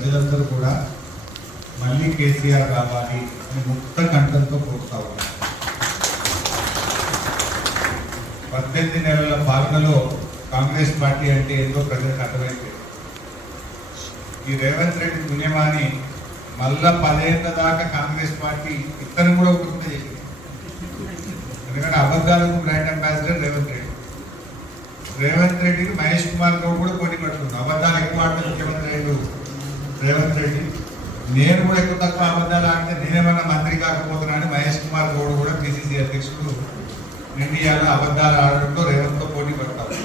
ప్రజలందరూ కూడా మళ్ళీ కేసీఆర్ రావాలి అని ముక్త కంఠంతో కోరుతా ఉన్నారు. 18 నెలల పాలనలో కాంగ్రెస్ పార్టీ అంటే ఏంటో ప్రజలకు అర్థమైంది. ఈ రేవంత్ రెడ్డి పుణ్యమాని మళ్ళా 10 ఏళ్ల దాకా కాంగ్రెస్ పార్టీ ఇతను కూడా గుర్తు చేసింది. ఎందుకంటే అబద్ధాలకు బ్రాండ్ అంబాసిడర్ రేవంత్ రెడ్డికి మహేష్ కుమార్ గౌడ్ కూడా పోటీ పడుతుంది. అబద్ధాలు ఎక్కువ ఆడితే ముఖ్యమంత్రి అయ్యాడు రేవంత్ రెడ్డి. నేను కూడా ఎక్కువ తక్కువ అబద్ధాలు ఆడితే నేనేమన్నా మంత్రి కాకపోతున్నా అని మహేష్ కుమార్ గౌడ్ కూడా పిసిసి అధ్యక్షుడు ఇండియాలో అబద్ధాలు ఆడడంతో రేవంత్తో పోటీ పడతారు.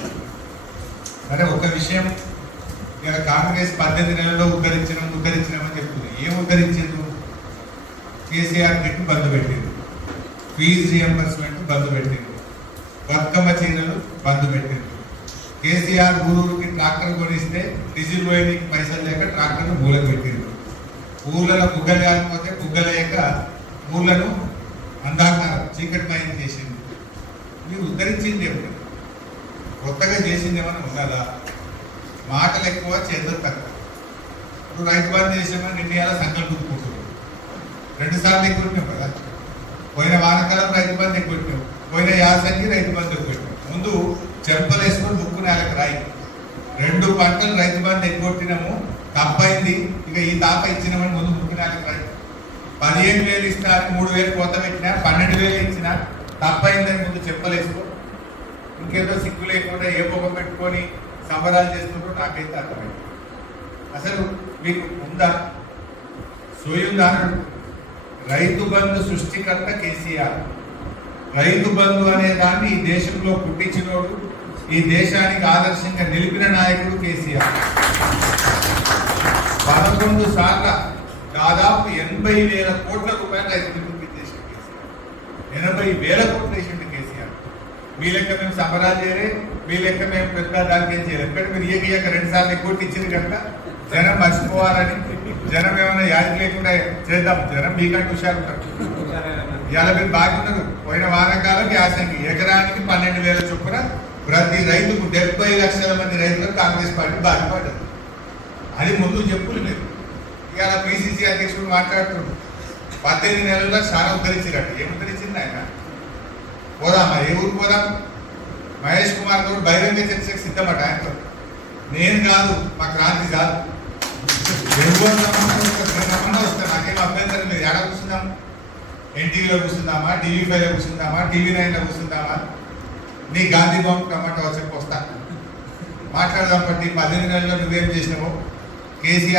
సరే, ఒక విషయం, ఇక కాంగ్రెస్ 18 నెలల్లో ఉద్ధరించినామని చెప్తుంది. ఏం ఉద్ధరించింది? కేసీఆర్ కిట్ బంద్ పెట్టింది, ఫీజు రియంబర్స్మెంట్ బంద్ పెట్టింది, బతుకమ్మ చీరలు బంద్ పెట్టింది. కేసీఆర్ ఊరూరికి ట్రాక్టర్ కొనిస్తే డీజిల్ పోయేందుకు పైసలు లేక ట్రాక్టర్ మూలకు పెట్టింది. ఊర్లలో బుగ్గలు కాకపోతే బుగ్గలేక ఊర్లను అంధాకారం చీకటిమయం చేసింది. మీరు ఉద్ధరించింది ఏమిటి? కొత్తగా చేసింది ఏమన్నా ఉన్నదా? మాటలు ఎక్కువ, చేతులు తక్కువ. ఇప్పుడు రైతు బంధు చేసామని ఇండియాలో సంకల్పించుకుంటున్నాం. 2 సార్లు ఎక్కువ కదా. పోయిన వానకాలం రైతు బంధు ఎక్కువ, పోయిన యాసంగి రైతు బంధు ఎక్కువ. ముందు చెంపలు వేసుకొని ముక్కు నేలకు రాయి. 2 పంటలు రైతు బంధు ఎగ్గొట్టినాము, తప్పైంది, ఇక ఈ తాప ఇచ్చినామని ముందు ముక్కు నేలకు రాయి. 15,000 ఇస్తా, 3,000 కొత్త పెట్టినా, 12,000 ఇచ్చినా తప్పైందని ముందు చెంపలు వేసుకో. ఇంకేదో సిగ్గు లేకుండా ఏ పొగ పెట్టుకొని సంబరాలు చేస్తుంటో నాకైతే అర్థమైంది. అసలు మీకు ఉందా? సోయుందా? రైతు బంధు సృష్టికర్త కేసీఆర్. రైతు బంధు అనే దాన్ని ఈ దేశంలో పుట్టించినోడు, ఈ దేశానికి ఆదర్శంగా నిలిపిన నాయకుడు కేసీఆర్. 11 సార్లు దాదాపు 80,000 కోట్ల రూపాయలు రైతు బంధు చేసిన కేసీఆర్. 80,000 కోట్లు వేసిండు కేసీఆర్. మీ లెక్క మేము సంబరాలు చేయలే, మీ లెక్క మేము పెద్ద దానికి ఏం చేయలేదు. ఎందుకంటే మీరు ఇయ్యక 2 సార్లు ఎక్కువ ఇచ్చింది కనుక జనం మర్చిపోవాలని, జనం ఏమైనా యాది లేకుండా చేద్దాం, జనం మీకంటే హుషారు ఉంటారు. ఇవాళ మీరు బాగున్నారు. పోయిన వానకాలం యాసంగి ఎకరానికి 12,000 చొప్పున ప్రతి రైతుకు 70 లక్షల మంది రైతులకు కాంగ్రెస్ పార్టీ బాధపడ్డది. అది ముందు చెప్పులు లేదు. ఇవాళ పిసిసి అధ్యక్షుడు మాట్లాడుతున్నాడు, 18 నెలల్లో చాలా ఉద్ధరించారట. ఏం ఉద్ధరించింది ఆయన? పోదామా? ఏ ఊరు పోదాం? మహేష్ కుమార్ గౌడ్ బహిరంగ చర్చకు సిద్ధమట. ఆయనతో నేను కాదు, మా క్రాంతి కాదు, వస్తాను, నాకేం అభ్యంతరం లేదు. ఎక్కడ కూర్చుందాం? ఎన్టీవీలో కూర్చుందామా, TV5లో కూర్చుందామా, TV9లో కూర్చుందామా? నీ గాంధీ బాంబు టమాటో చెప్పి వస్తా, మాట్లాడదాం. పట్టి 18 నెలల్లో నువ్వేం చేసినావు? కేసీఆర్